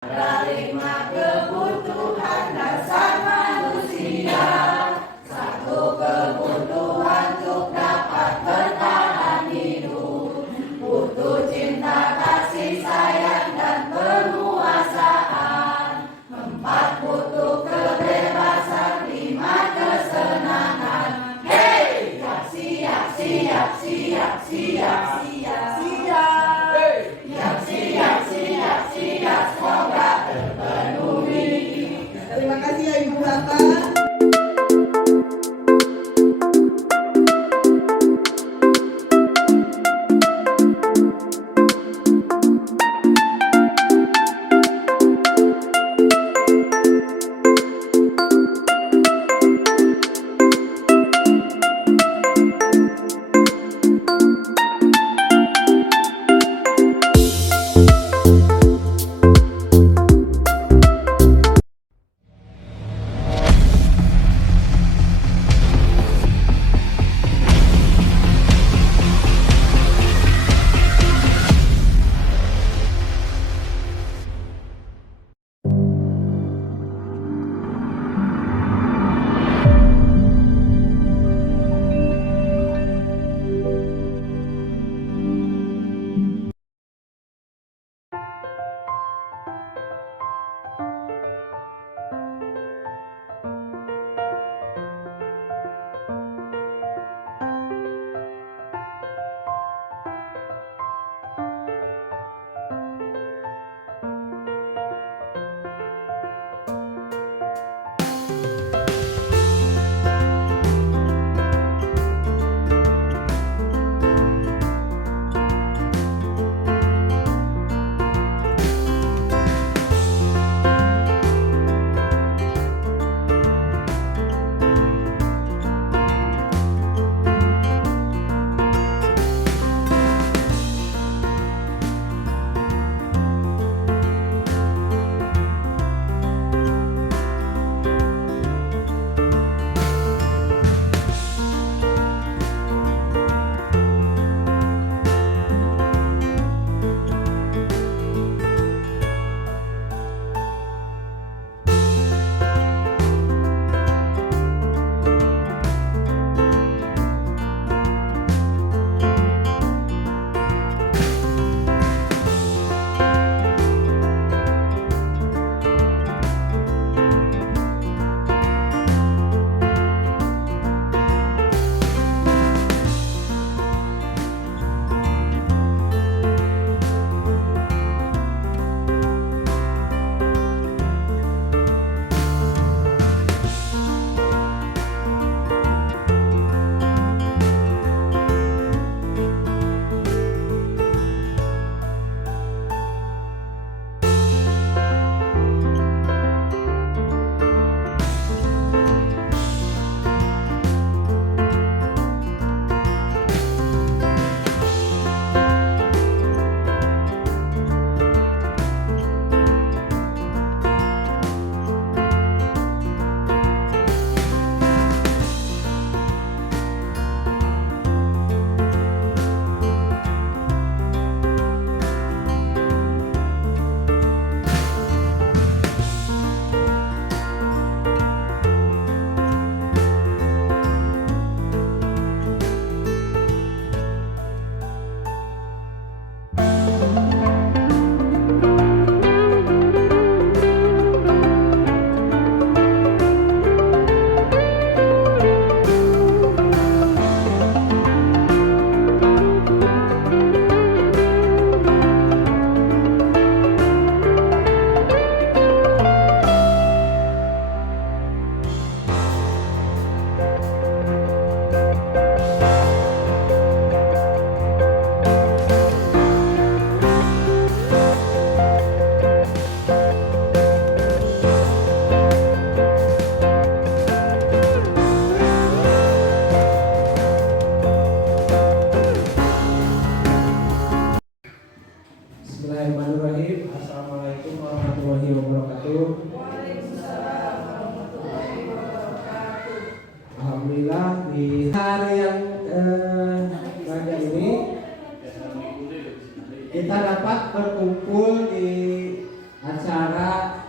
Lima kebutuhan dasar manusia, satu kebutuhan untuk dapat bertahan hidup, butuh cinta, kasih sayang dan penguasaan. Empat butuh kebebasan, lima kesenangan. Hey, siap, siap, siap, siap, siap, siap, siap, siap, siap, semoga terpenuhi. Terima kasih ya Ibu Bapak.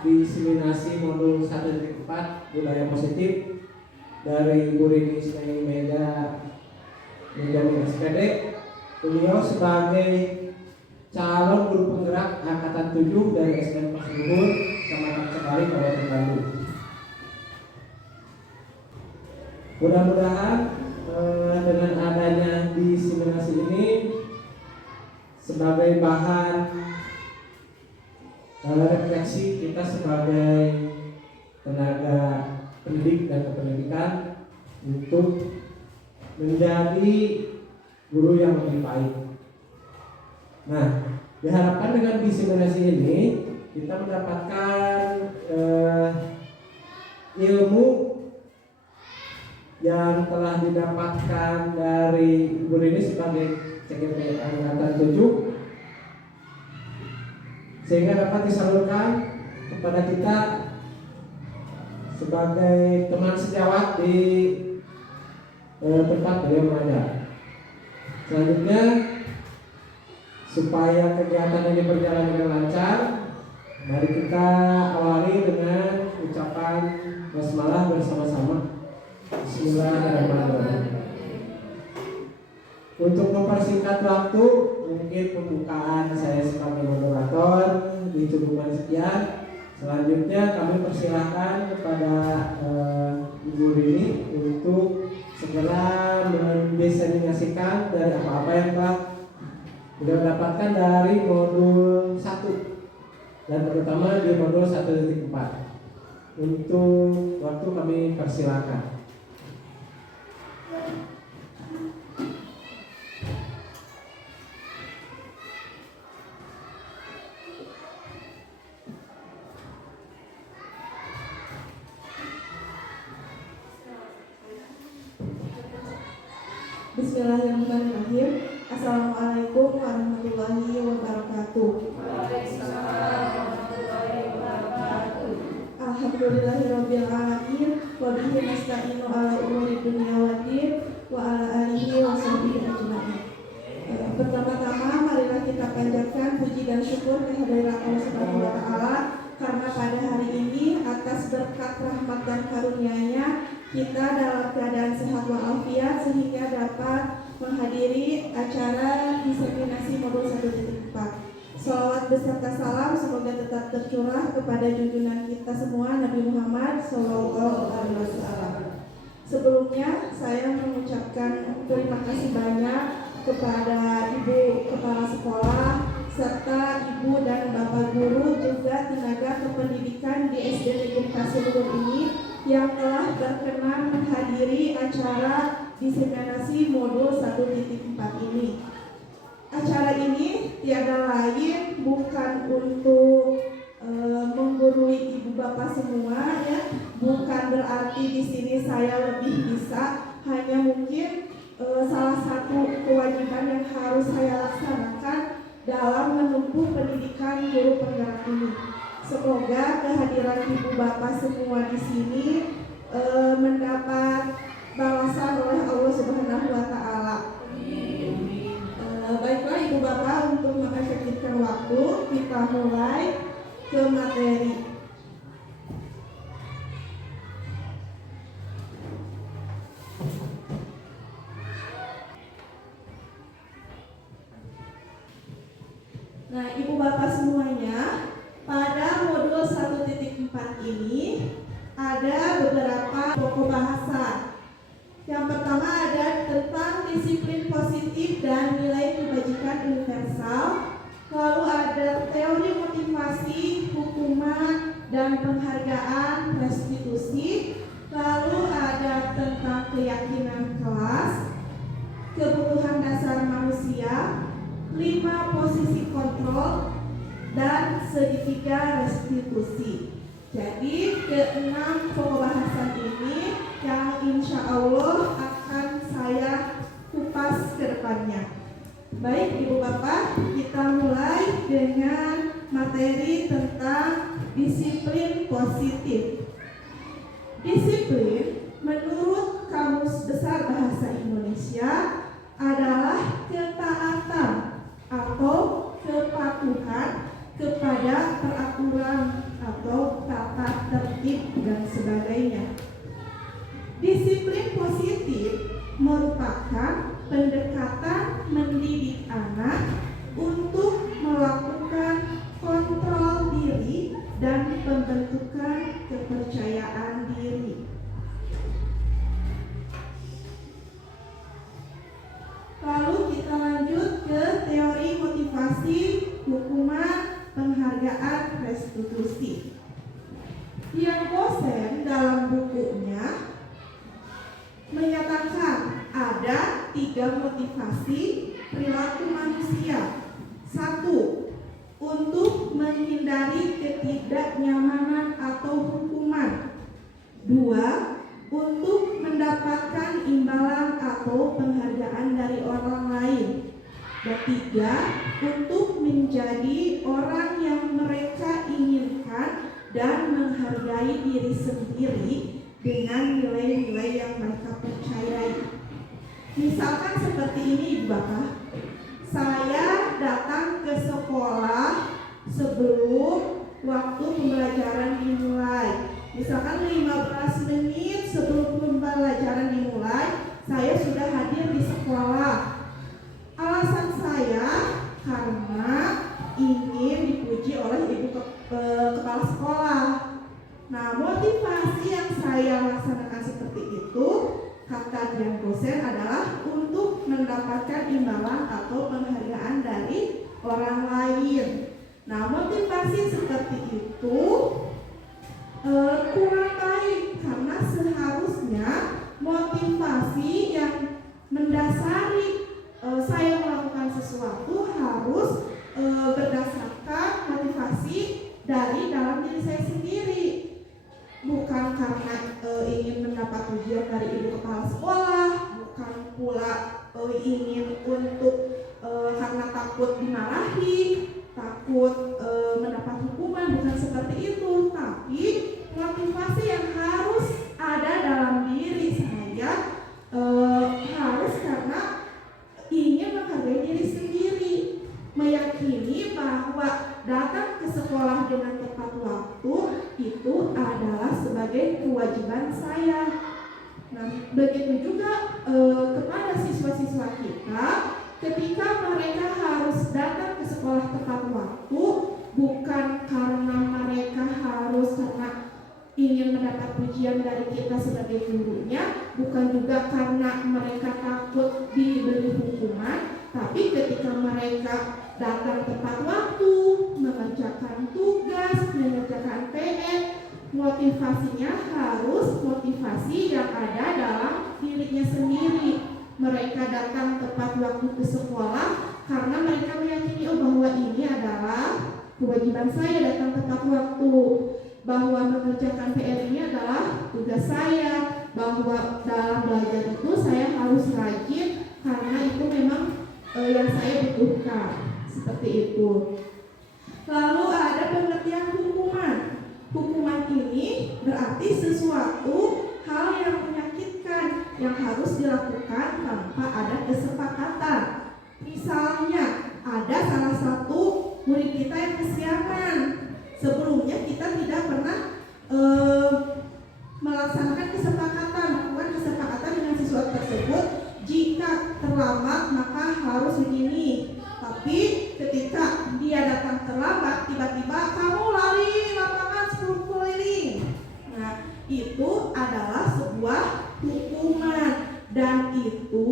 diseminasi modul 1.4 budaya positif dari Bu Rini Snei Mega Menjamin SPD. Beliau sebagai calon guru penggerak angkatan 7 dari SDN Pasir Luhur, Kecamatan Cengkari, Kabupaten Bandung. Mudah-mudahan dengan adanya diseminasi ini sebagai bahan refleksi kita sebagai tenaga pendidik dan kependidikan untuk menjadi guru yang lebih baik. Nah, diharapkan dengan diseminasi ini kita mendapatkan ilmu yang telah didapatkan dari Ibu Rini sebagai CGP Angkatan 7, sehingga dapat disalurkan kepada kita sebagai teman sejawat di tempat beliau mengajar. Selanjutnya, supaya kegiatan ini berjalan dengan lancar, mari kita awali dengan ucapan basmalah bersama-sama. Bismillahirrahmanirrahim. Untuk mempersingkat waktu, mungkin pembukaan saya sebagai moderator dicukupkan sekian. Selanjutnya kami persilahkan kepada Ibu Rini untuk segera mendiseminasikan dari apa-apa yang telah beliau dapatkan dari modul 1 dan terutama di modul 1.4. Untuk waktu kami persilahkan. Bismillahirrahmanirrahim. Assalamualaikum warahmatullahi wabarakatuh. Alhamdulillahirabbil alamin wa bihi nasta'inu ala umuri dunya waddin wa ala alihi wa sahbihi ajmain. Pertama-tama marilah kita panjatkan puji dan syukur kehadirat Allah Subhanahu wa taala karena pada hari ini atas berkat rahmat dan karunia-Nya kita dalam keadaan sehat walafiat sehingga dapat menghadiri acara diseminasi modul 1.4. Salawat beserta salam semoga tetap tercurah kepada junjungan kita semua Nabi Muhammad SAW. Sebelumnya saya mengucapkan terima kasih banyak kepada Ibu Kepala Sekolah serta Ibu dan Bapak Guru juga tenaga kependidikan di SD Negeri Pasir Luhur ini yang telah berkenan menghadiri acara diseminasi modul 1.4 ini. Acara ini tiada lain bukan untuk menggurui ibu bapak semua ya, bukan berarti di sini saya lebih bisa, hanya mungkin salah satu kewajiban yang harus saya laksanakan dalam menempuh pendidikan guru penggerak ini. Semoga kehadiran ibu bapak semua di sini mendapat balasan oleh Allah Subhanahu wa taala. Baiklah ibu bapak, untuk mengefektifkan waktu kita mulai ke materi. Nah, ibu bapak semuanya, pada modul 1.4 ini ada beberapa pokok bahasa. Yang pertama ada tentang disiplin positif dan nilai kebajikan universal. Lalu ada teori motivasi, hukuman, dan penghargaan restitusi. Lalu ada tentang keyakinan kelas, kebutuhan dasar manusia, 5 posisi kontrol, dan segitiga restitusi. Jadi ke-6 pokok bahasan ini yang insya Allah akan saya kupas ke depannya. Baik ibu bapak, kita mulai dengan materi tentang disiplin positif. Disiplin menurut Kamus Besar Bahasa Indonesia adalah ketaatan atau kepatuhan kepada peraturan atau positif merupakan pendekatan mendidik anak untuk melakukan kontrol diri dan pembentukan kepercayaan diri. Lalu kita lanjut ke teori motivasi, hukuman, penghargaan, restitusi. Yang Gosen dalam bukunya menyatakan ada 3 motivasi perilaku manusia. 1. Untuk menghindari ketidaknyamanan atau hukuman. 2. Untuk mendapatkan imbalan atau penghargaan dari orang lain. Dan 3. Untuk menjadi orang yang mereka inginkan dan menghargai diri sendiri dengan nilai-nilai yang mereka percayai. Misalkan seperti ini, Ibu Bapak. Saya datang ke sekolah sebelum waktu pembelajaran dimulai. Misalkan 15 menit sebelum pembelajaran dimulai, saya sudah hadir di sekolah. Alasan saya karena ingin dipuji oleh Ibu Kepala Sekolah. Nah, motivasi yang saya laksanakan seperti itu, kata Jan Gosen, adalah untuk mendapatkan imbalan atau penghargaan dari orang lain. Nah, motivasi seperti itu kurang baik, karena seharusnya motivasi yang mendasari saya melakukan sesuatu harus berdasarkan motivasi dari dalam diri saya sendiri, bukan karena ingin mendapat pujian dari Ibu Kepala Sekolah, bukan pula ingin untuk karena takut dimarahi, takut mendapat hukuman, bukan seperti itu. Tapi motivasi yang harus ada dalam diri saya harus karena ingin menghargai diri sendiri, meyakini bahwa datang ke sekolah dengan tepat waktu itu adalah sebagai kewajiban saya. Nah, begitu juga kepada siswa-siswa kita, ketika mereka harus datang ke sekolah tepat waktu, bukan karena mereka harus karena ingin mendapat pujian dari kita sebagai gurunya, bukan juga karena mereka takut diberi hukuman, tapi ketika mereka datang tepat waktu, mengerjakan tugas, mengerjakan PR, motivasinya harus motivasi yang ada dalam dirinya sendiri. Mereka datang tepat waktu ke sekolah karena mereka meyakini bahwa ini adalah kewajiban saya datang tepat waktu, bahwa mengerjakan PR ini adalah tugas saya, bahwa dalam belajar itu saya harus rajin karena itu memang yang saya butuhkan, seperti itu. Lalu ada pengertian hukuman. Hukuman ini berarti sesuatu hal yang menyakitkan yang harus dilakukan tanpa ada kesepakatan. Misalnya ada salah satu murid kita yang kesiangan. Sebelumnya kita tidak pernah melaksanakan kesepakatan, melakukan kesepakatan dengan siswa tersebut. Jika terlambat maka harus begini. Tapi ketika dia datang terlambat, tiba-tiba kamu lari lapangan 10 keliling. Nah, itu adalah sebuah hukuman dan itu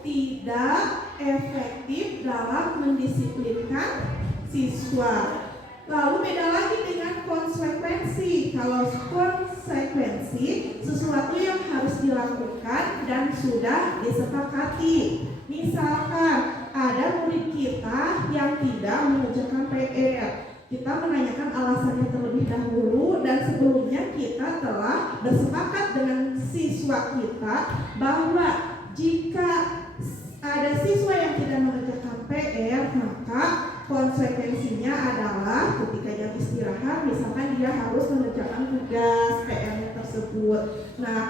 tidak efektif dalam mendisiplinkan siswa. Lalu beda lagi dengan konsekuensi. Kalau konsekuensi sesuatu yang harus dilakukan dan sudah disepakati. Misalkan ada murid kita yang tidak mengerjakan PR. Kita menanyakan alasannya terlebih dahulu dan sebelumnya kita telah bersepakat dengan siswa kita bahwa jika ada siswa yang tidak mengerjakan PR, maka konsekuensinya adalah ketika jam istirahat, misalkan dia harus mengerjakan tugas PR tersebut. Nah,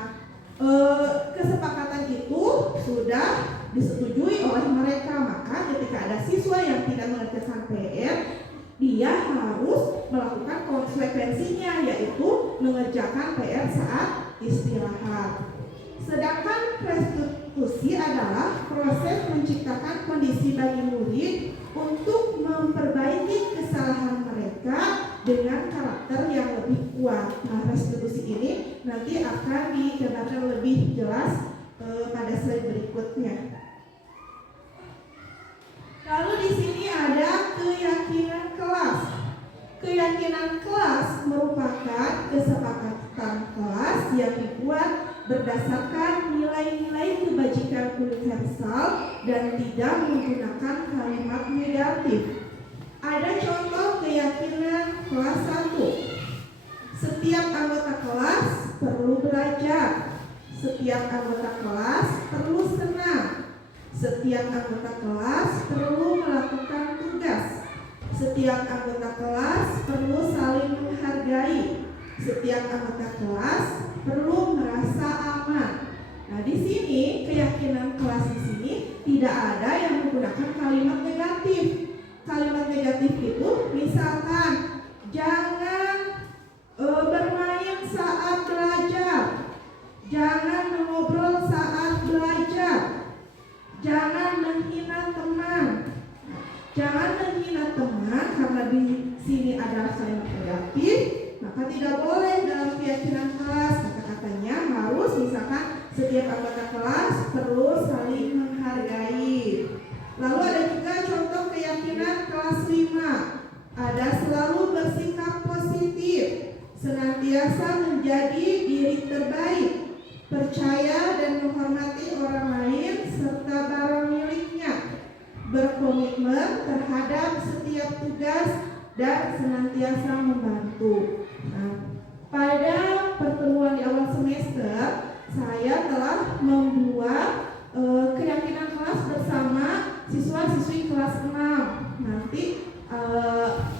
kesepakatan itu sudah disetujui oleh mereka, maka ketika ada siswa yang tidak mengerjakan PR, dia harus melakukan konsekuensinya, yaitu mengerjakan PR saat istirahat. Sedangkan restitusi adalah proses menciptakan kondisi bagi murid untuk memperbaiki kesalahan mereka dengan karakter yang lebih kuat. Nah, restitusi ini nanti akan digambarkan lebih jelas pada slide berikutnya. Lalu di sini ada keyakinan kelas. Keyakinan kelas merupakan kesepakatan kelas yang dibuat berdasarkan nilai-nilai kebajikan universal dan tidak menggunakan kalimat negatif. Ada contoh keyakinan kelas 1. Setiap anggota kelas perlu belajar. Setiap anggota kelas perlu senang. Setiap anggota kelas perlu melakukan tugas. Setiap anggota kelas perlu saling menghargai. Setiap anggota kelas perlu merasa aman. Nah, di sini keyakinan kelas di sini tidak ada yang menggunakan kalimat negatif. Kalimat negatif itu misalkan jangan bermain saat belajar, jangan mengobrol saat belajar, jangan menghina teman. Jangan menghina teman karena di sini adalah kalimat negatif, maka tidak boleh dalam keyakinan kelas. Kata-katanya harus misalkan setiap anggota kelas perlu saling menghargai. Lalu ada juga contoh keyakinan kelas 5. Ada selalu bersikap positif, senantiasa menjadi diri terbaik, percaya dan menghormati orang lain serta barang miliknya, berkomitmen terhadap setiap tugas dan senantiasa membantu. Nah, pada pertemuan di awal semester saya telah membuat keyakinan kelas bersama siswa-siswi kelas 6. Nanti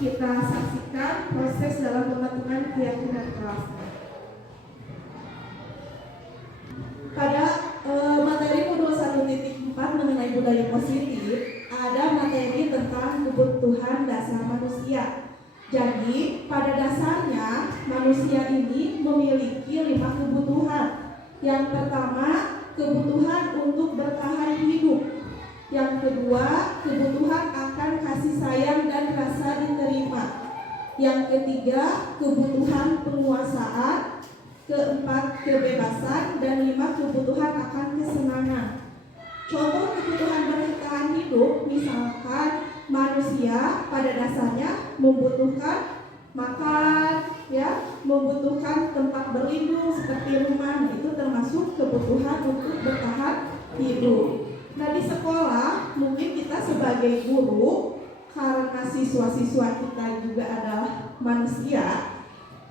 kita saksikan proses dalam pembentukan keyakinan kelas. Pada materi modul 1.4 mengenai budaya positif, ada materi tentang kebutuhan dasar manusia. Jadi, pada dasarnya manusia ini memiliki 5 kebutuhan. Yang pertama, kebutuhan untuk bertahan hidup. Yang kedua, kebutuhan akan kasih sayang dan rasa diterima. Yang ketiga, kebutuhan penguasaan. Keempat, kebebasan. Dan 5, kebutuhan akan kesenangan. Contoh kebutuhan bertahan hidup, misalkan manusia pada dasarnya membutuhkan makan, ya, membutuhkan tempat berlindung seperti rumah. Itu termasuk kebutuhan untuk bertahan hidup. Nah, di sekolah mungkin kita sebagai guru, karena siswa-siswa kita juga adalah manusia,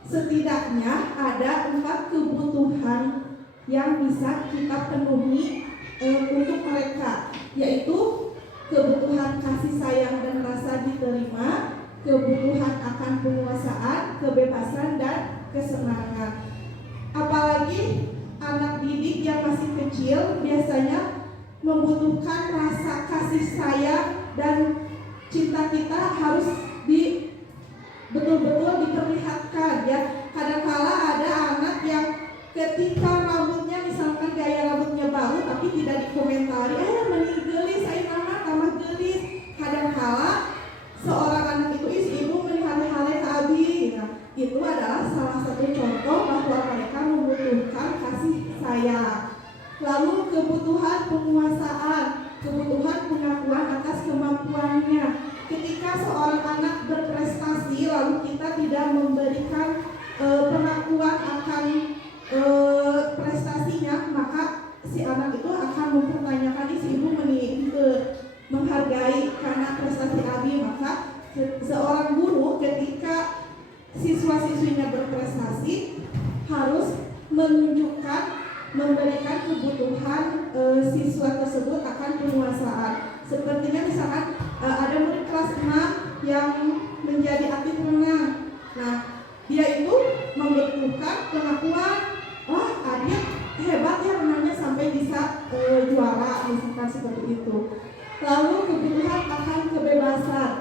setidaknya ada 4 kebutuhan yang bisa kita penuhi untuk mereka, yaitu kebutuhan kasih sayang dan rasa diterima, kebutuhan akan penguasaan, kebebasan dan kesenangan. Apalagi anak didik yang masih kecil biasanya membutuhkan rasa kasih sayang dan cinta kita harus betul-betul diperlihatkan, ya. Kadang-kala ada anak yang ketika rambutnya misalkan gaya rambutnya baru tapi tidak dikomentari, meni gelis, mama tambah gelis. Kadang-kala seorang anak itu ibu melihat-lihat abi. Nah, itu adalah salah satu contoh bahwa mereka membutuhkan kasih sayang. Lalu kebutuhan penguasaan, kebutuhan pengakuan atas kemampuannya. Ketika seorang anak berprestasi lalu kita tidak memberikan pengakuan akan prestasinya, maka si anak itu akan mempertanyakan, si ibu menghargai karena prestasi abi. Maka seorang guru ketika siswa-siswinya berprestasi harus menunjukkan, memberikan kebutuhan siswa tersebut akan penguasaan. Sepertinya misalkan ada murid kelas 6 yang menjadi atlet renang. Nah, dia itu membutuhkan pengakuan, wah Adit hebat ya renangnya sampai bisa juara, misalkan seperti itu. Lalu kebutuhan akan kebebasan.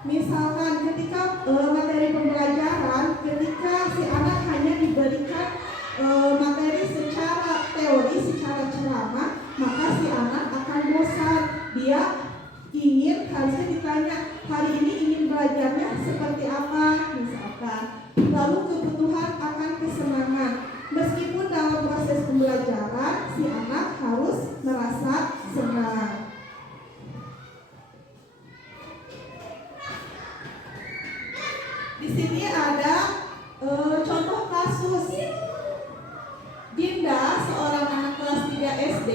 Misalkan ketika materi pembelajaran, ketika si anak hanya diberikan materi secara teori, secara Lalu kebutuhan akan kesenangan. Meskipun dalam proses pembelajaran, si anak harus merasa senang. Di sini ada contoh kasus. Dinda, seorang anak kelas 3 SD,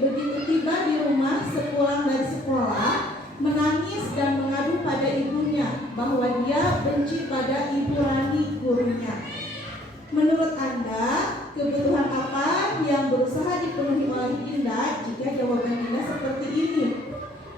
begitu tiba di rumah sepulang dari sekolah, menangis dan mengadu pada ibunya bahwa dia benci pada Ibu Rani, gurunya. Menurut Anda, kebutuhan apa yang berusaha dipenuhi oleh Dinda jika jawaban Dinda seperti ini?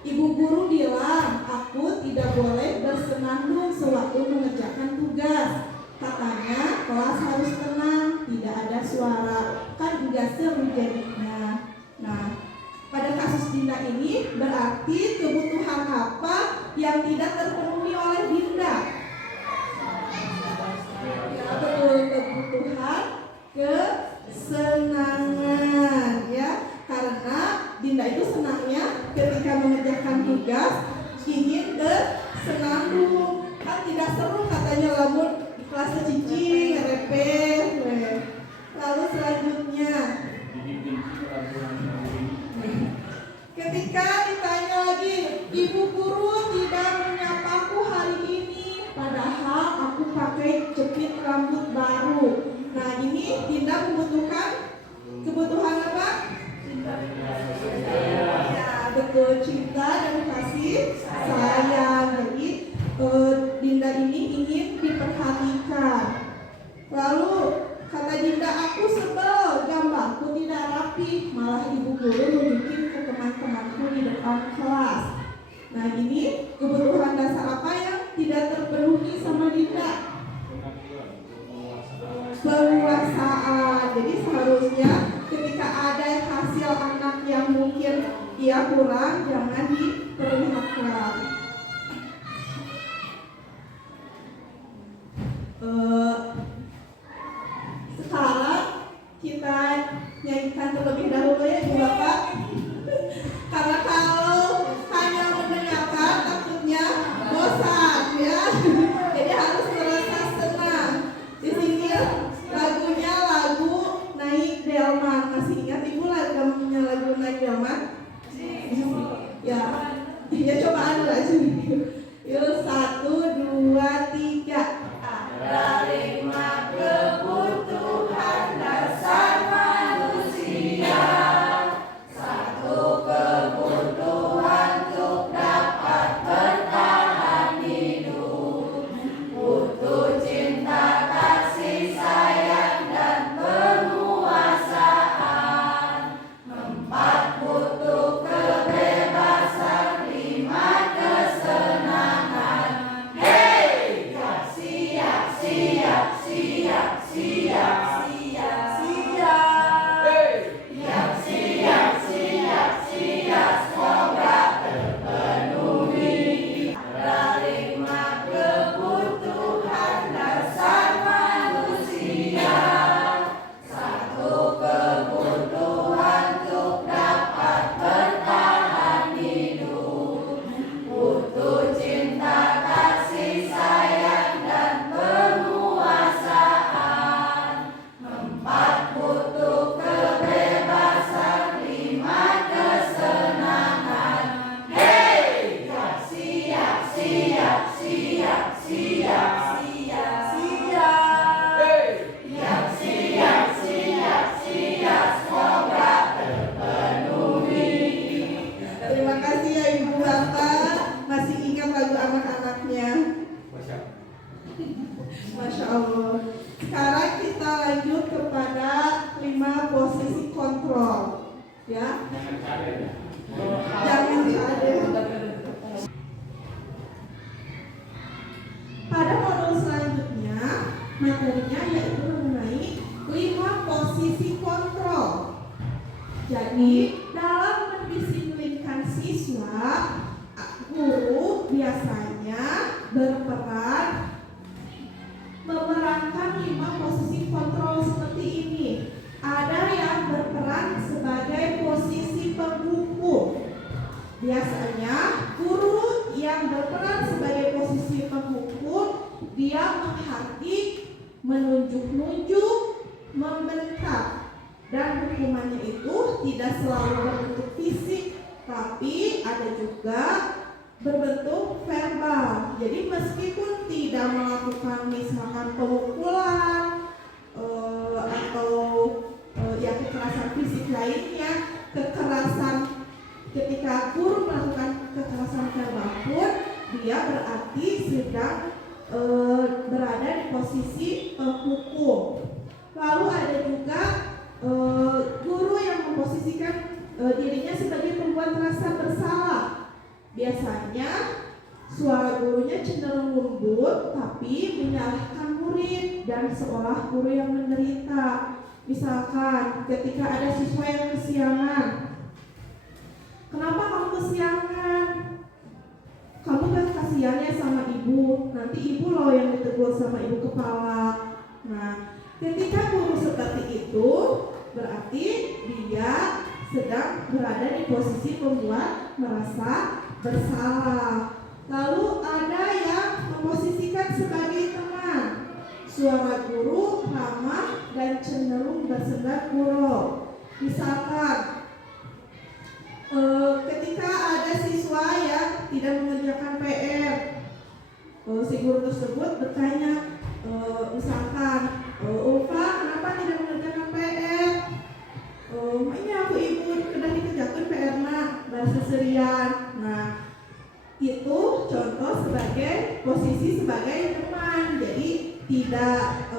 Ibu guru bilang, aku tidak boleh bersenandung sewaktu mengerjakan tugas. Katanya kelas harus tenang, tidak ada suara, kan enggak seru jadinya. Nah, pada kasus Dinda ini berarti kebutuhan apa yang tidak terpenuhi oleh Dinda? Ya betul, kebutuhan kesenangan, ya. Karena Dinda itu senangnya ketika mengerjakan tugas ingin bersenandung, kan tidak seru katanya lamun di kelas cicing, repet. Lalu selanjutnya, ketika ditanya lagi, ibu guru tidak menyapaku hari ini, padahal aku pakai jepit rambut baru. Nah, ini Dinda membutuhkan kebutuhan apa? Ya, betul, cinta dan kasih sayang. Jadi Dinda ini ingin diperhatikan. Lalu kata Dinda, aku sebel, gambarku tidak rapi, malah ibu guru nunjukin ke teman-temanku di depan kelas. Nah, ini kebutuhan dasar apa yang tidak terpenuhi sama Dinda? Penguasaan. Jadi seharusnya ketika ada hasil anak yang mungkin ia kurang, jangan diperlihatkan. Sekarang kita nyanyikan terlebih dahulu ya Ibu Bapak. Karena kalau hanya mendengarkan takutnya bosan ya. Jadi harus merasa senang. Di sini lagunya lagu Naik Delman. Masih ingat Ibu lagunya lagu Naik Delman? Ya. Ya coba adu aja. Yuk 1, 2, 3. Ada 5 kebutuhan dasar manusia. 1 kebutuhan untuk dapat bertahan hidup. Butuh cinta, kasih sayang dan penguasaan. 4 butuh kebebasan, 5 kesenangan. Hey! Siap, siap, siap, siap, siap, siap. Siap, siap, siap, siap, semoga terpenuhi. Ada 5 kebutuhan dasar manusia. 1 kebutuhan untuk dapat bertahan hidup. Butuh cinta, kasih sayang dan penguasaan. 4 butuh kebebasan, 5 kesenangan. Hey! Siap, siap, siap, siap, siap, siap. Siap, siap, siap, siap, semoga terpenuhi. Terima kasih ya Ibu Bapak, masih ingat lagu anak-anaknya. Masya Allah. Sekarang kita lanjut kepada 5 posisi kontrol, ya. Jangan cadel. Pada modul selanjutnya, materinya yaitu mengenai 5 posisi kontrol. Jadi, dalam mendisiplinkan siswa, guru biasanya berperan memerankan 5 posisi kontrol seperti ini. Ada yang berperan sebagai posisi penghukum. Biasanya guru yang berperan sebagai posisi penghukum, dia menghakimi menunjuk-nunjuk, membentak. Dan hukumannya itu tidak selalu berbentuk fisik, tapi ada juga berbentuk verbal. Jadi meskipun tidak melakukan misalkan pemukulan atau ya kekerasan fisik lainnya, kekerasan ketika guru melakukan kekerasan verbal pun dia berarti sedang berada di posisi hukum. Lalu ada juga guru yang memposisikan dirinya sebagai pembuat rasa bersalah. Biasanya suara gurunya cenderung lembut tapi menyalahkan murid dan seolah guru yang menderita. Misalkan ketika ada siswa yang kesiangan, kenapa kamu kesiangan? Kamu kan kasihan ya sama ibu, nanti ibu loh yang ditegur sama ibu kepala. Nah, ketika guru seperti itu berarti dia sedang berada di posisi membuat merasa bersalah. Lalu ada yang memposisikan sebagai teman. Suara guru ramah dan cenderung bersenda gurau. Misalkan ketika ada siswa yang tidak mengerjakan PR, si guru tersebut bertanya, misalkan, Ulfa, kenapa tidak mengerjakan PR? Ini aku ibu sudah dikerjakan PR nak bahasa serian. Nah, itu contoh sebagai posisi sebagai teman. Jadi tidak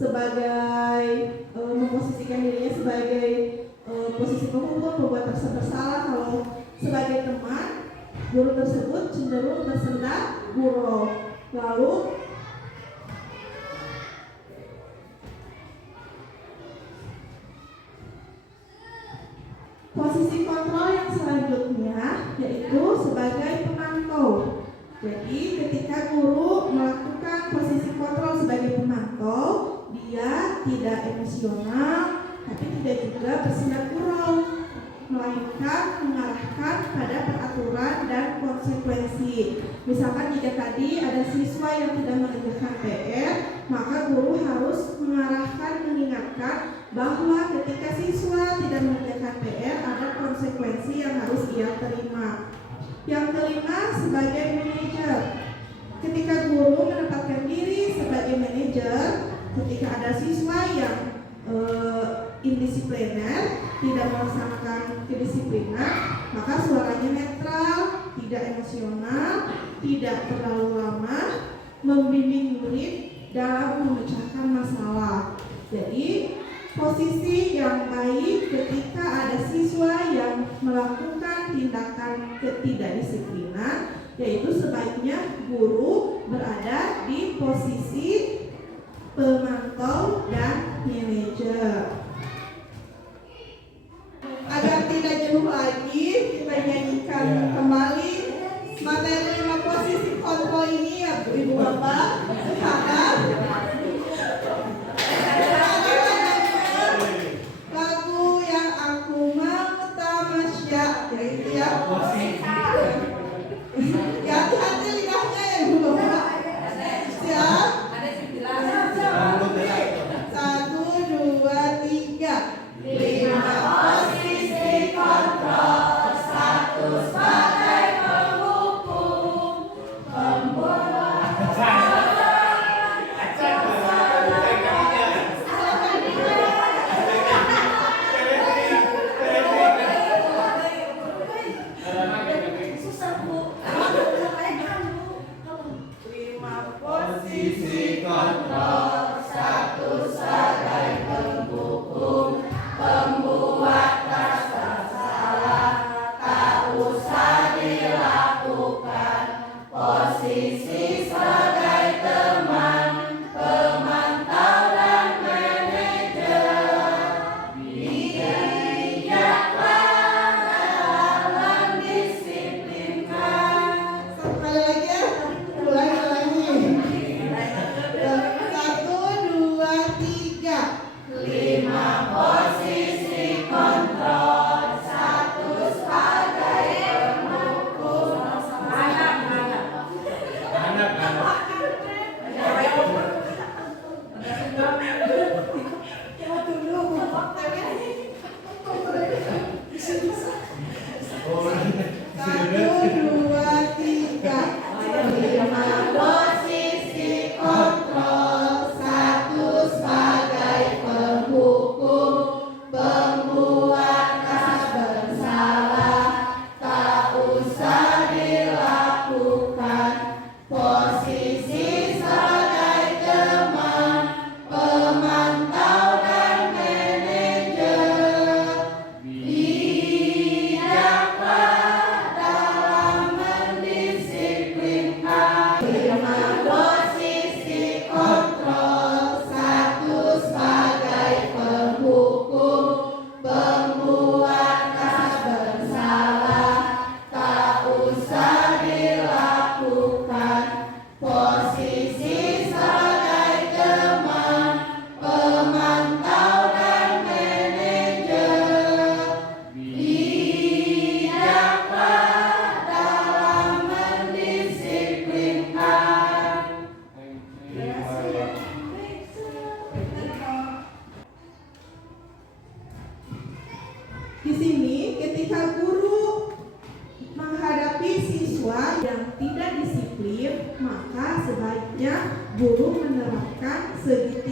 sebagai memposisikan dirinya sebagai posisi pemukul, pembuat rasa bersalah. Kalau sebagai teman, guru tersebut cenderung bersenda gurau. Lalu posisi kontrol yang selanjutnya yaitu sebagai pemantau. Jadi ketika guru melakukan posisi kontrol sebagai pemantau, dia tidak emosional tapi tidak juga bersenda gurau, melainkan mengarahkan pada peraturan dan konsekuensi. Misalkan jika tadi ada siswa yang tidak mengerjakan PR, maka guru harus mengarahkan, mengingatkan bahwa ketika siswa tidak mengerjakan PR ada konsekuensi yang harus ia terima. Yang kelima, sebagai manajer. Ketika guru menempatkan diri sebagai manajer, ketika ada siswa yang indisipliner, tidak melaksanakan kedisiplinan, maka suaranya netral, tidak emosional, tidak terlalu lama, membimbing murid dalam memecahkan masalah. Jadi posisi yang baik ketika ada siswa yang melakukan tindakan ketidakdisiplinan, yaitu sebaiknya guru berada di posisi pemantau dan manajer. Agar tidak jauh lagi, kita nyanyikan kembali materi 5 posisi kontrol ini ya Bu Ibu Bapak. Sekarang lagu yang aku mau tamasya, yaitu ya. Ya hati-hati lidahnya ya Bu Bapak. Siap? 1, 2,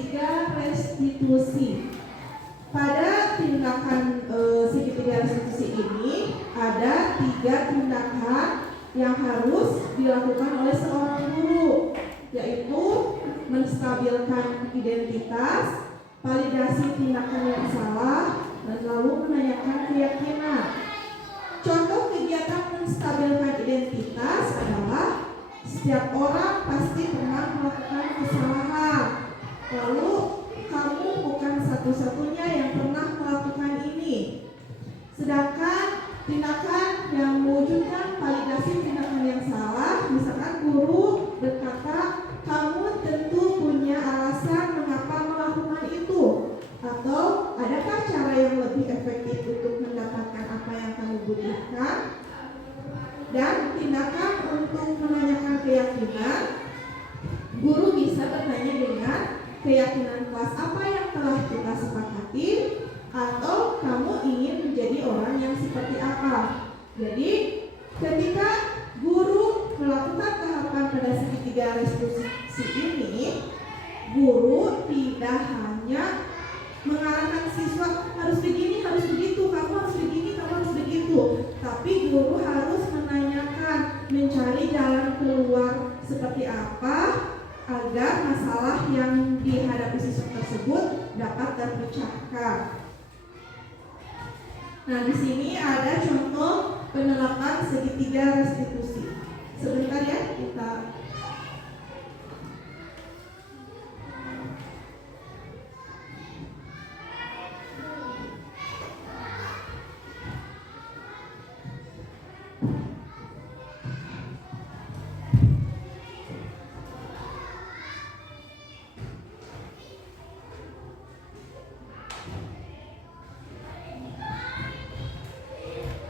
segitiga restitusi. Pada tindakan segitiga restitusi ini ada 3 tindakan yang harus dilakukan oleh seorang guru, yaitu menstabilkan identitas, validasi tindakan yang salah, dan lalu menanyakan keyakinan. Contoh kegiatan menstabilkan identitas adalah setiap orang pasti pernah melakukan kesalahan. Lalu kamu bukan satu-satunya yang pernah melakukan ini. Sedangkan tindakan yang mewujudkan validasi tindakan yang salah, misalkan guru berkata, kamu tentu punya alasan mengapa melakukan itu, atau adakah cara yang lebih efektif untuk mendapatkan apa yang kamu butuhkan? Dan tindakan untuk menanyakan keyakinan, guru bisa bertanya dengan keyakinan kelas apa yang telah kita sepakati, atau kamu ingin menjadi orang yang seperti apa. Jadi ketika guru melakukan tahapan pada segitiga restitusi ini, guru tidak hanya mengarahkan siswa harus begini, harus begitu, kamu harus begini, kamu harus begitu, tapi guru harus menanyakan, mencari jalan keluar seperti apa agar masalah yang dihadapi siswa tersebut dapat terpecahkan. Nah, di sini ada contoh penerapan segitiga restitusi. Sebentar ya, kita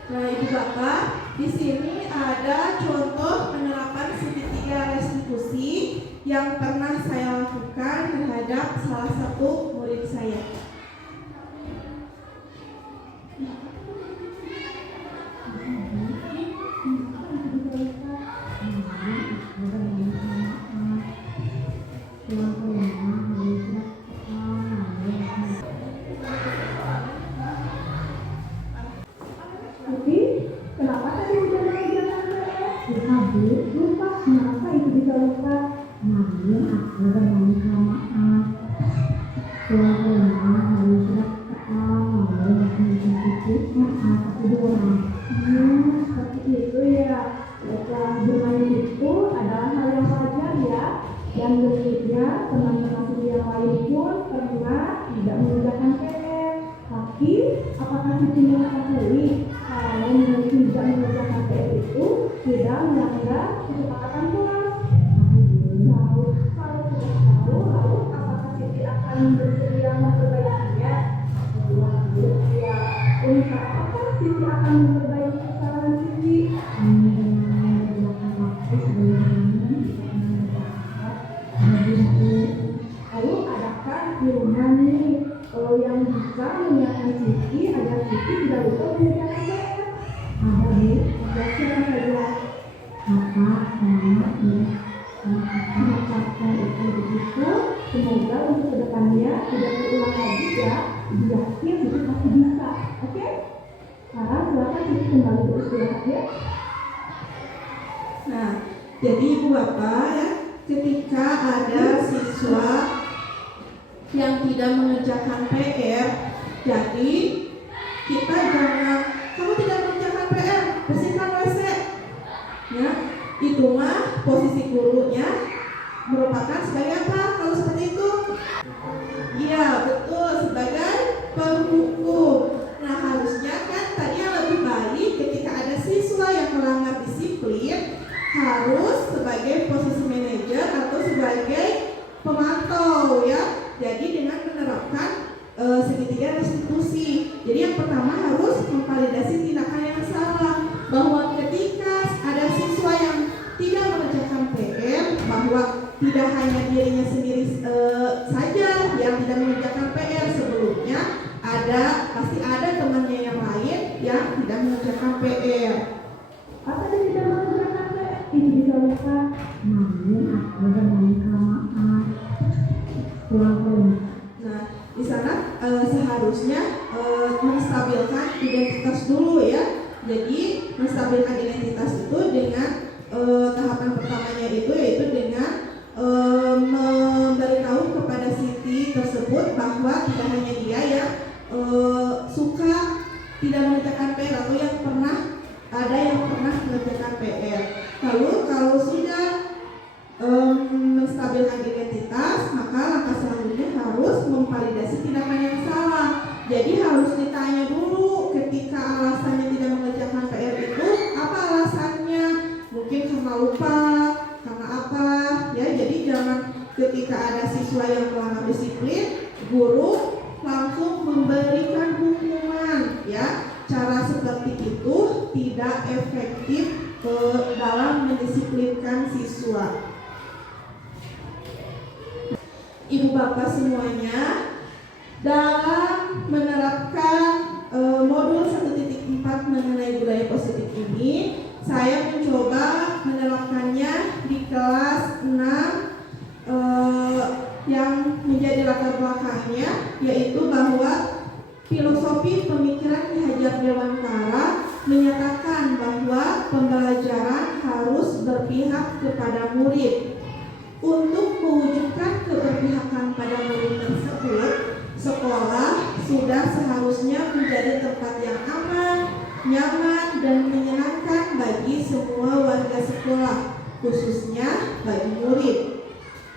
Nah, Ibu Bapak, di sini ada contoh penerapan segitiga restitusi yang pernah saya lakukan terhadap salah satu murid saya. Kenapa tadi udah mengerjakan PR? Lupa, kenapa itu bisa lupa? Namun aku berminta maaf. Selama harusnya malu mencicipi maaf aku doang. Seperti itu ya. Setelah bermain itu adalah hal yang wajar ya. Dan berikutnya teman-teman yang lain pun pernah tidak mengerjakan PR. Tapi apakah Siti mengetahui kalau tidak mengerjakan PR itu tidak melanggar kesepakatan kelas? Kalau sudah tahu, lalu apakah Siti akan bersedia memperbaikinya? Ya, untuk apa Siti akan memperbaiki kesalahan Siti? Menggunakan waktu sebelumnya lalu adakah di rumah nih yang bisa mengingatkan Siti agar Siti tidak lupa mengerjakan PR? Ada nih, siapa saja? Kakak, mama, mengucapkan itu begitu. Semoga untuk kedepannya tidak terulang lagi ya. Yakin Siti pasti bisa. Oke? Sekarang silakan Siti kembali beristirahat ya. Nah, jadi Ibu Bapak ya, ketika ada siswa yang tidak mengerjakan PR, jadi kita jangan, kamu tidak mengerjakan PR, bersihkan WC. Ya, itu mah posisi gurunya merupakan sebagai apa kalau seperti itu? Iya, betul, sebagai penghukum. Nah, harusnya kan tadi yang lebih baik ketika ada siswa yang melanggar disiplin harus sebagai posisi manajer atau sebagai pemantau ya. Jadi dengan menerapkan segitiga restitusi. Jadi yang pertama harus memvalidasi tindakan yang salah, bahwa ketika ada siswa yang tidak mengerjakan PR, bahwa tidak hanya dirinya sendiri saja yang tidak mengerjakan PR, sebelumnya pasti ada temannya yang lain yang tidak mengerjakan PR. Apa dia tidak mengerjakan PR? Ini bisa lupa. Namun aku berminta maaf. Pulang ke rumah Di sana seharusnya menstabilkan identitas dulu ya. Jadi menstabilkan identitas itu dengan tahapan pertamanya itu yaitu dengan memberitahu kepada Siti tersebut bahwa tidak hanya dia yang suka tidak mengerjakan PR atau yang pernah mengerjakan PR. Lalu kalau sudah menstabilkan identitas, maka langkah selanjutnya harus memvalidasi tindakan yang salah. Jadi harus ditanya dulu ketika alasannya tidak mengerjakan PR itu apa alasannya? Mungkin karena lupa, karena apa? Ya, jadi jangan ketika ada siswa yang melanggar disiplin, guru langsung memberikan hukuman. Ya, cara seperti itu tidak efektif dalam mendisiplinkan siswa. Ibu bapak semuanya, dalam menerapkan modul 1.4 mengenai budaya positif ini, saya mencoba menerapkannya di kelas 6 yang menjadi latar belakangnya yaitu bahwa filosofi pemikiran Ki Hajar Dewantara menyatakan bahwa pembelajaran harus berpihak kepada murid. Untuk mewujudkan keberpihakan pada murid tersebut, sekolah sudah seharusnya menjadi tempat yang aman, nyaman, dan menyenangkan bagi semua warga sekolah, khususnya bagi murid.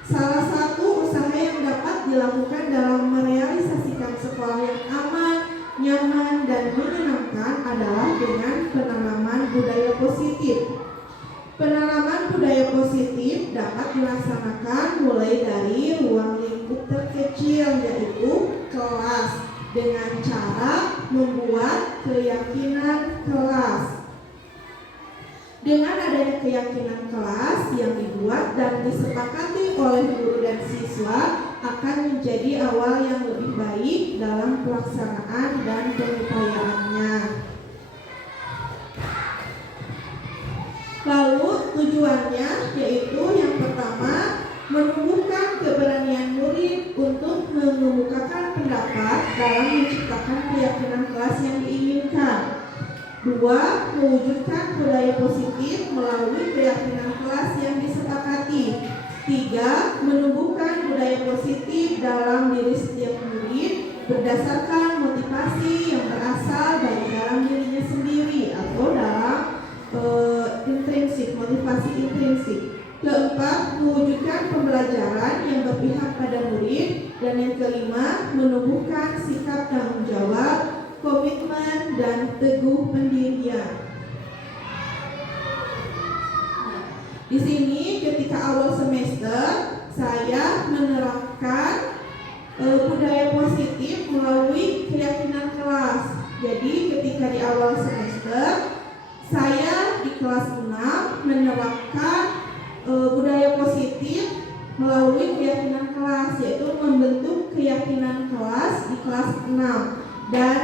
Salah satu usaha yang dapat dilakukan dalam merealisasikan sekolah yang aman, nyaman, dan menyenangkan adalah dengan penanaman budaya positif. Penanaman budaya positif dapat dilaksanakan mulai dari ruang lingkup terkecil yaitu kelas dengan cara membuat keyakinan kelas. Dengan adanya keyakinan kelas yang dibuat dan disepakati oleh guru dan siswa akan menjadi awal yang lebih baik dalam pelaksanaan dan pengupayaannya. Lalu tujuannya yaitu yang pertama menumbuhkan keberanian murid untuk mengemukakan pendapat dalam menciptakan keyakinan kelas yang diinginkan. 2. Mewujudkan budaya positif melalui keyakinan kelas yang disepakati. 3. Menumbuhkan budaya positif dalam diri setiap murid berdasarkan motivasi yang berasal dari dalam dirinya sendiri atau dalam intrinsik, motivasi intrinsik. 4. Mewujudkan pembelajaran yang berpihak pada murid. Dan yang kelima, menumbuhkan sikap tanggung jawab, komitmen, dan teguh pendirian. Di sini ketika awal semester saya menerapkan budaya positif melalui keyakinan kelas. Jadi ketika di awal semester saya di kelas 6 menerapkan budaya positif melalui keyakinan kelas, yaitu membentuk keyakinan kelas di kelas 6. Dan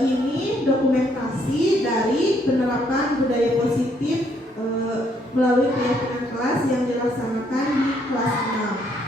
ini dokumentasi dari penerapan budaya positif melalui keyakinan kelas yang dilaksanakan di kelas 6.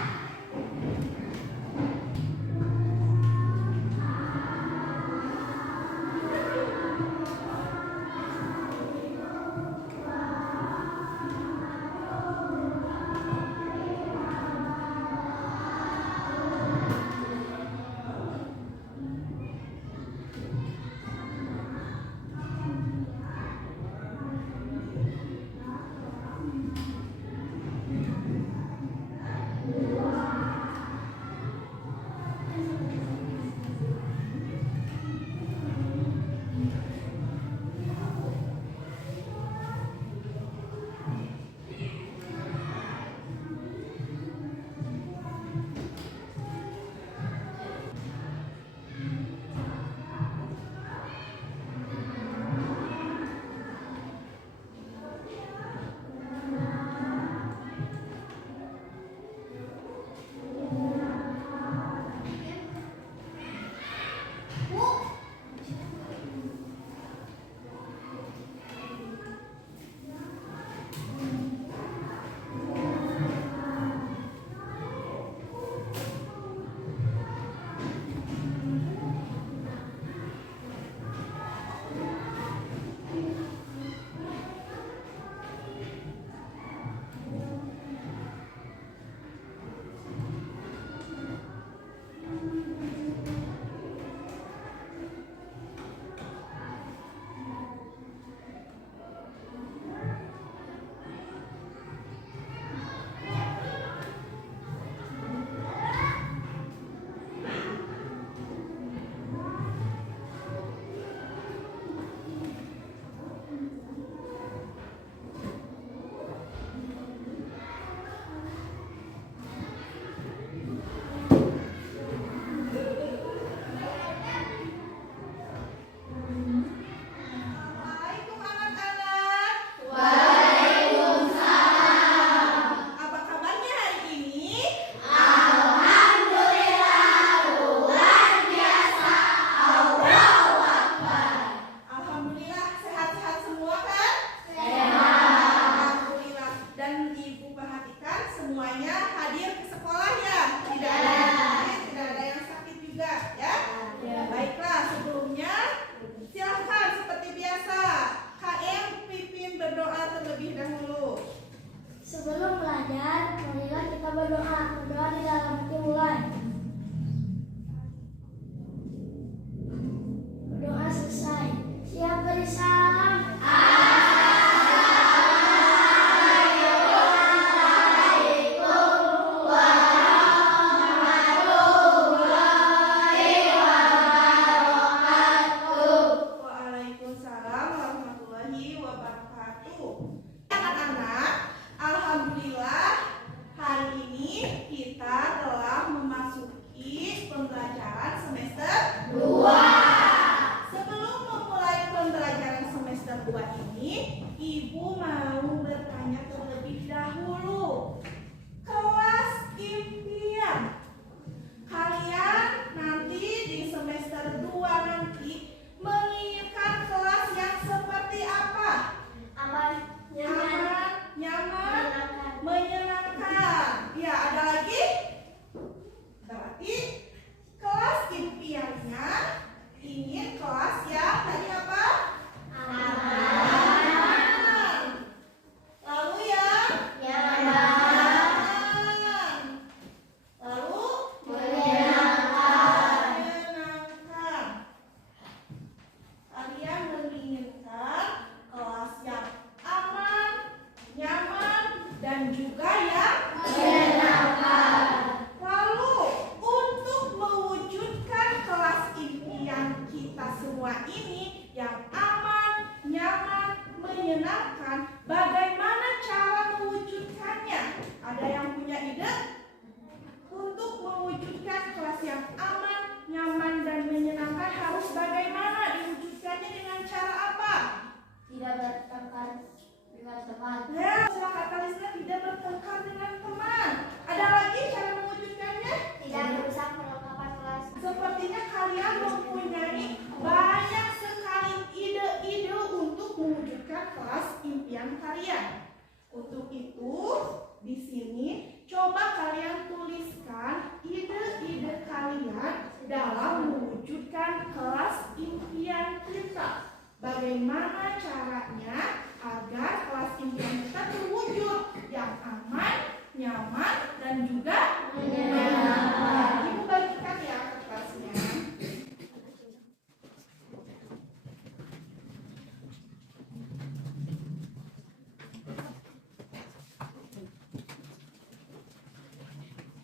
bagaimana caranya agar kelas impian kita terwujud yang aman, nyaman, dan juga menyenangkan. Ibu bagikan ya ke kelasnya.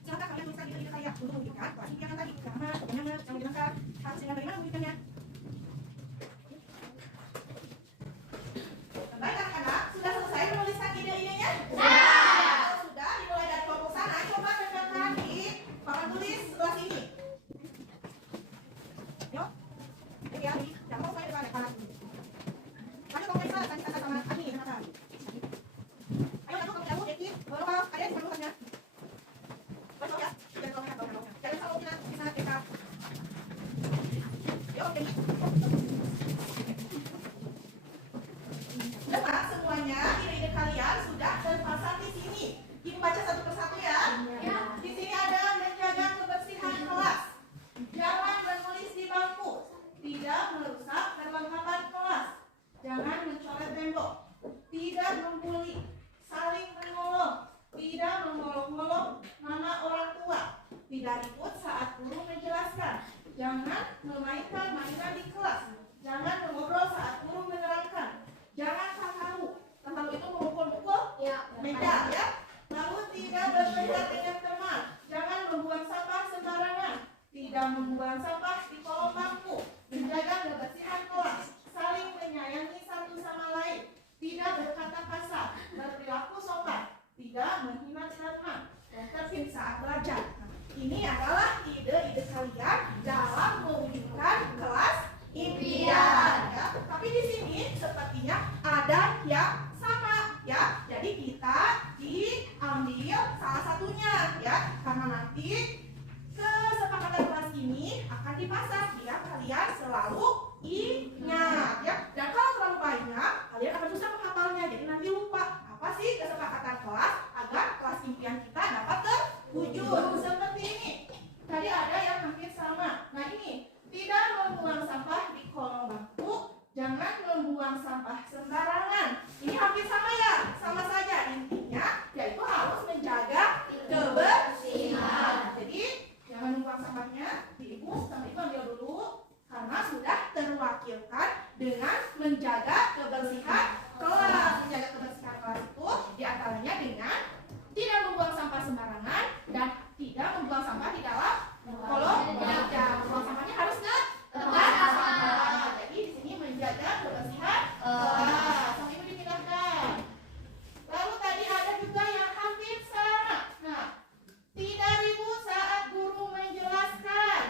Silakan kalian tuliskan ide-ide kalian untuk mewujudkan kelas impian tadi. Yang aman, yang nyaman, yang menyenangkan. Hasilnya bagaimana mewujudkannya? Baik anak-anak, sudah selesai menuliskan ide-idenya? Kalau sudah, dimulai dari kelompok sana. Coba kerjakan di papan tulis sebelah sini. Yuk, ya, jangan lupa di depan kanan. Ayo kelompok sana, tanya sama Ani, anak-anak. Ayo kamu jauh, Eki, bawa ada yang perlukannya. Bawa ya, jangan bawa. Jangan sama kita bisa kita. Yuk, Eki. Sudah semuanya, ide-ide kalian sudah terpasang di sini. Ibu baca satu persatu ya. Di sini ada menjaga kebersihan kelas, jangan menulis di bangku, tidak merusak perlengkapan kelas, jangan mencoret tembok, tidak membuli, saling menolong, tidak mengolok-olok nama orang tua, tidak ribut saat guru menjelaskan, jangan memainkan mainan di kelas, jangan mengobrol saat guru menerangkan, jangan terharu. Terharu itu memukul-mukul meja ya. Lalu tidak bertengkar dengan teman. Jangan membuang sampah sembarangan. Tidak membuang sampah di kolong bangku. Menjaga kebersihan kelas. Saling menyayangi satu sama lain. Tidak berkata kasar. Berperilaku sopan. Tidak menghina teman. Dan tertib saat belajar. Nah, ini adalah ide-ide kalian dalam mewujudkan kelas impian ya. Tapi di sini sepertinya ada yang sama ya. Jadi kita diambil salah satunya ya. Karena nanti kesepakatan kelas ini akan dipasang biar kalian selalu ingat ya. Dan kalau terlalu banyak kalian akan susah menghafalnya. Jadi nanti lupa apa sih kesepakatan kelas agar kelas impian kita dapat terwujud. Seperti ini. Tadi ada yang hampir sama. Nah ini, tidak membuang sampah di kolong bangku, jangan membuang sampah sembarangan. Ini hampir sama ya, sama saja intinya, yaitu harus menjaga kebersihan. Jadi jangan membuang sampahnya, ibu sama ibu ambil dulu, karena sudah terwakilkan dengan menjaga kebersihan kelas. Menjaga kebersihan kelas itu diantaranya dengan tidak membuang sampah sembarangan dan tidak membuang sampah di dalam kolong meja. Buang sampahnya harus ke tempat sampah. Jadi di sini menjaga kebersihan kelas. Sama ibu dipindahkan. Lalu tadi ada juga yang hampir sama. Nah, tidak ribut saat guru menjelaskan.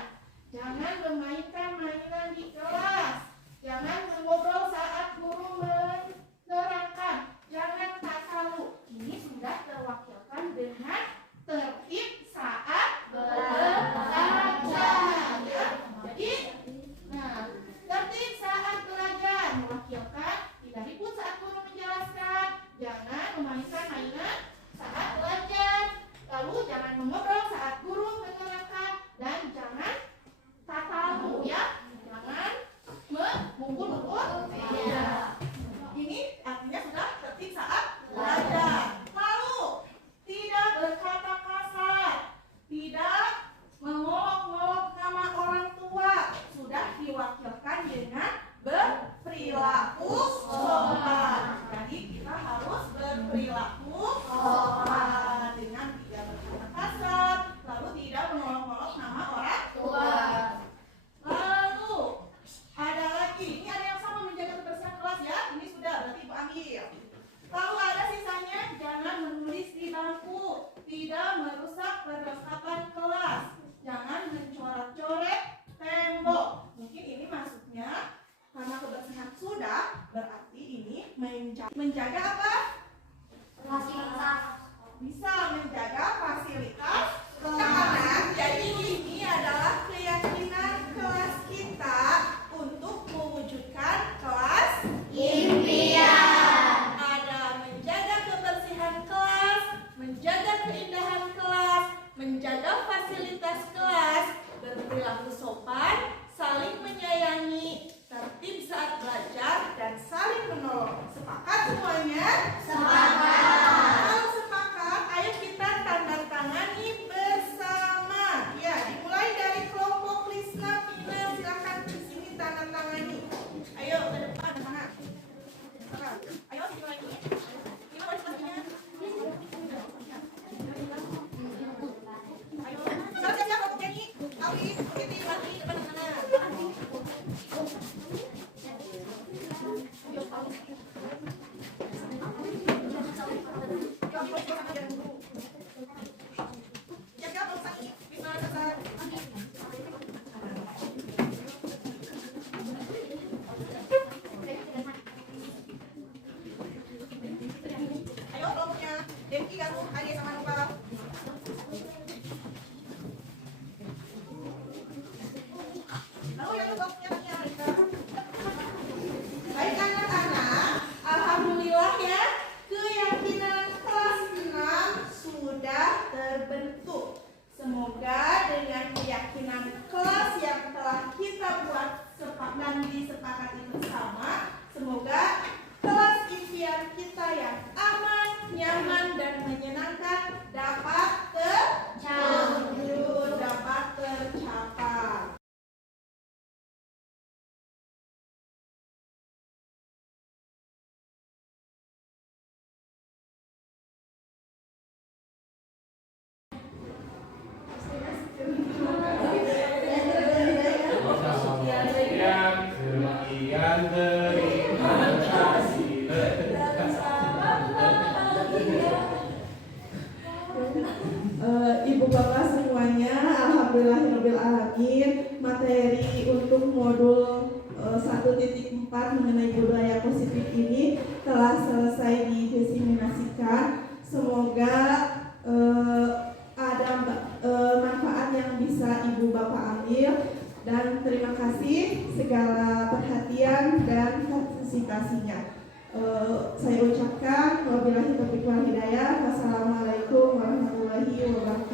Baik anak-anak, alhamdulillah ya, keyakinan kelas 6 sudah terbentuk. Semoga dengan keyakinan kelas yang telah kita buat dan disepakati bersama, semoga kelas impian kita yang aman, nyaman, dan menyenangkan dapat tercapai. Ibu bapak semuanya, alhamdulillahirobbilalamin, materi untuk modul 1.4 mengenai budaya positif ini telah selesai didiseminasikan. Semoga ada manfaat yang bisa ibu bapak ambil, dan terima kasih segala perhatian dan partisipasinya. Saya ucapkan wabillahi taufiq wal hidayah. Wassalamualaikum warahmatullahi wabarakatuh.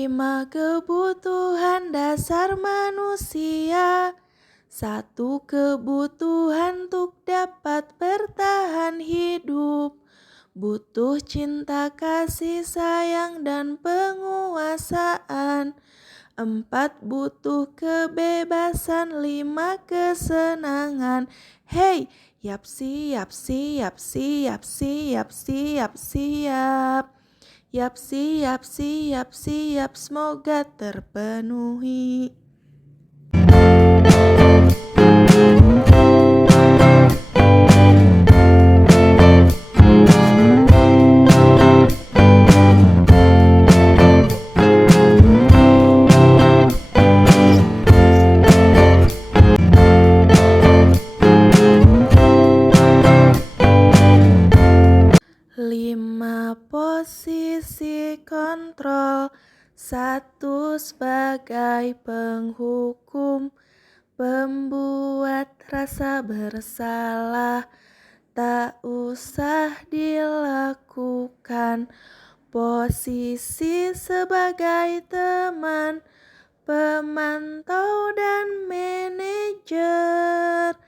5 kebutuhan dasar manusia. 1 kebutuhan untuk dapat bertahan hidup. Butuh cinta, kasih sayang, dan penguasaan. 4 butuh kebebasan, 5 kesenangan. Hey, yap siap siap siap siap siap siap. Yap siap siap siap, semoga terpenuhi. Posisi kontrol. 1 sebagai penghukum, pembuat rasa bersalah tak usah dilakukan. Posisi sebagai teman, pemantau dan manajer.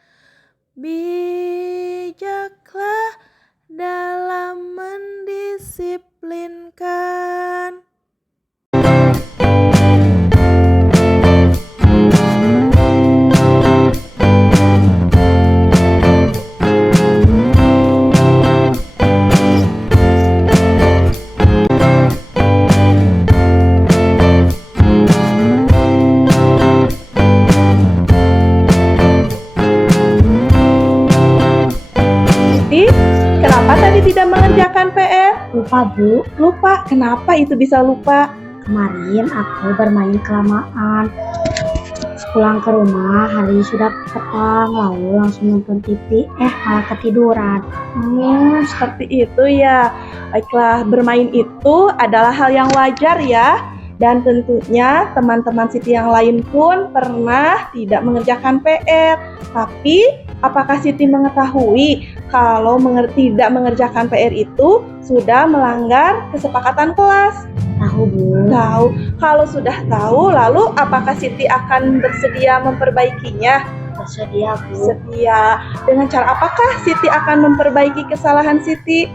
Bijaklah dalam mendisiplinkan. Kenapa tadi tidak mengerjakan PR? Lupa Bu, Lupa, kenapa itu bisa lupa? kemarin aku bermain kelamaan. Pulang ke rumah, hari sudah petang, lalu langsung nonton TV, malah ketiduran. Seperti itu ya. Baiklah, bermain itu adalah hal yang wajar ya. Dan tentunya teman-teman Siti yang lain pun pernah tidak mengerjakan PR. Tapi, apakah Siti mengetahui kalau tidak mengerjakan PR itu sudah melanggar kesepakatan kelas? Tahu Bu. Tahu. Kalau sudah tahu, lalu apakah Siti akan bersedia memperbaikinya? Bersedia Bu. Setia. Dengan cara apakah Siti akan memperbaiki kesalahan Siti?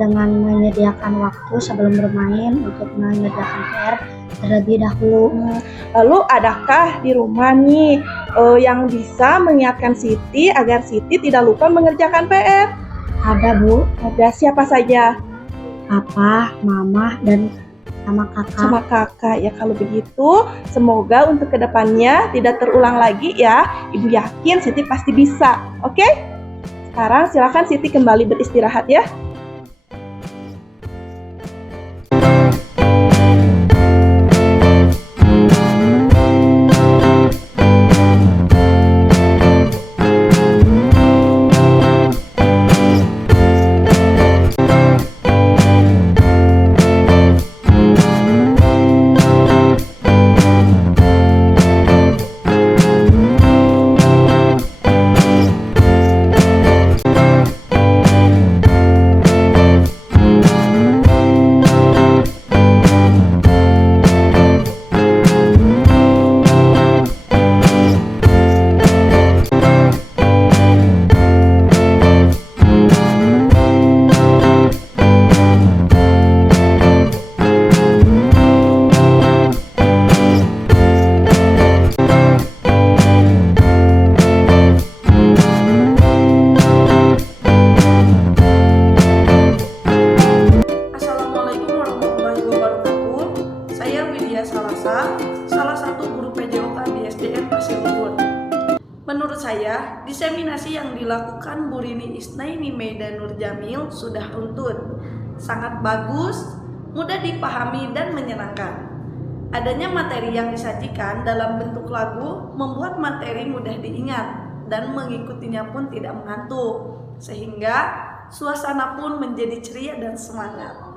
Dengan menyediakan waktu sebelum bermain untuk mengerjakan PR terlebih dahulu. Lalu adakah di rumah nih yang bisa mengingatkan Siti agar Siti tidak lupa mengerjakan PR? Ada Bu, Ada, siapa saja? Papa, Mama, dan sama Kakak. Sama kakak ya. Kalau begitu semoga untuk kedepannya tidak terulang lagi ya. Ibu yakin Siti pasti bisa. Oke? Sekarang silakan Siti kembali beristirahat ya. Salah satu guru PJOK di SDN Pasir Ubud. Menurut saya, diseminasi yang dilakukan Bu Rini Isnaini Meida Nur Jamil sudah runtut, sangat bagus, mudah dipahami dan menyenangkan. Adanya materi yang disajikan dalam bentuk lagu membuat materi mudah diingat dan mengikutinya pun tidak mengantuk, sehingga suasana pun menjadi ceria dan semangat.